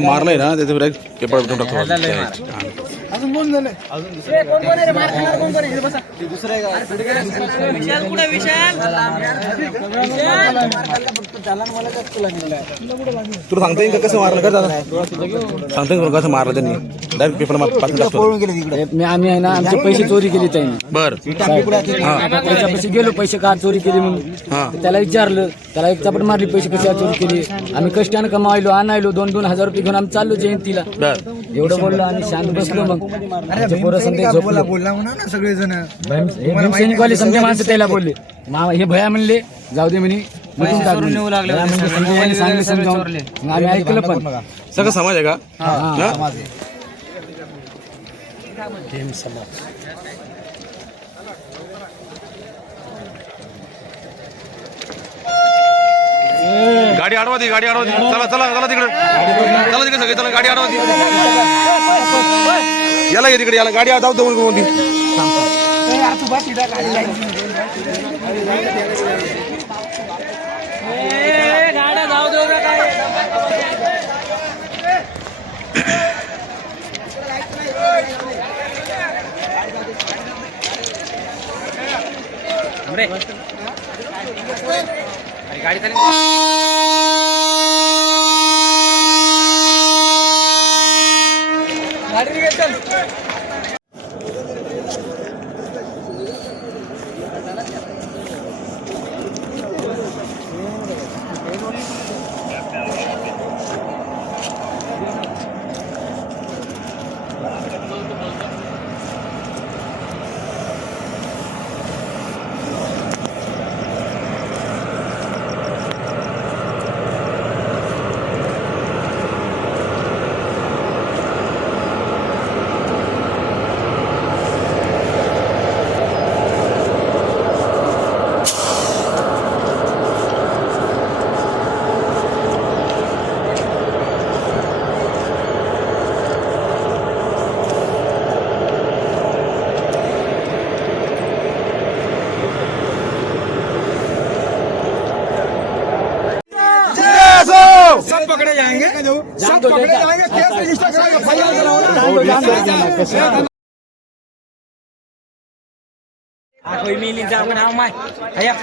मारलंय ना त्याचं पेपर टाकतो अजून कोण झालं तुला सांगता येईल का कसं मारलं का दादा सांगता येईल कसं मारलं त्यांनी डायरेक्ट पेपर आम्ही आहे ना आमचे पैसे चोरी केली त्यांनी बरं पैसे गेलो पैसे का चोरी केली म्हणून त्याला विचारलं त्याला एक चापट मारली पैसे कशा चोरी केली आम्ही कष्टाने कमावलो आणायलो 2,000 रुपये घेऊन आम्ही चाललो जयंतीला एवढं बोललो आणि शांत बसलो मग पोरं समजा झोपला बोलला म्हणा ना सगळेजण भीमसैनिकवाले समजा माणसं त्याला बोलले हे भया म्हणले जाऊ दे म्हणे सांगले समजावून आम्ही ऐकलं पण सगळं समाज आहे का गाडी अडवा ती चला तिकडे सगळे चला गाडी अडवा ती याला ये तिकडे याला गाडी जाऊ दे गाडी चालेल सब पकड़े जाएंगे केस रजिस्टर कोई मिली जाओ ना माय आया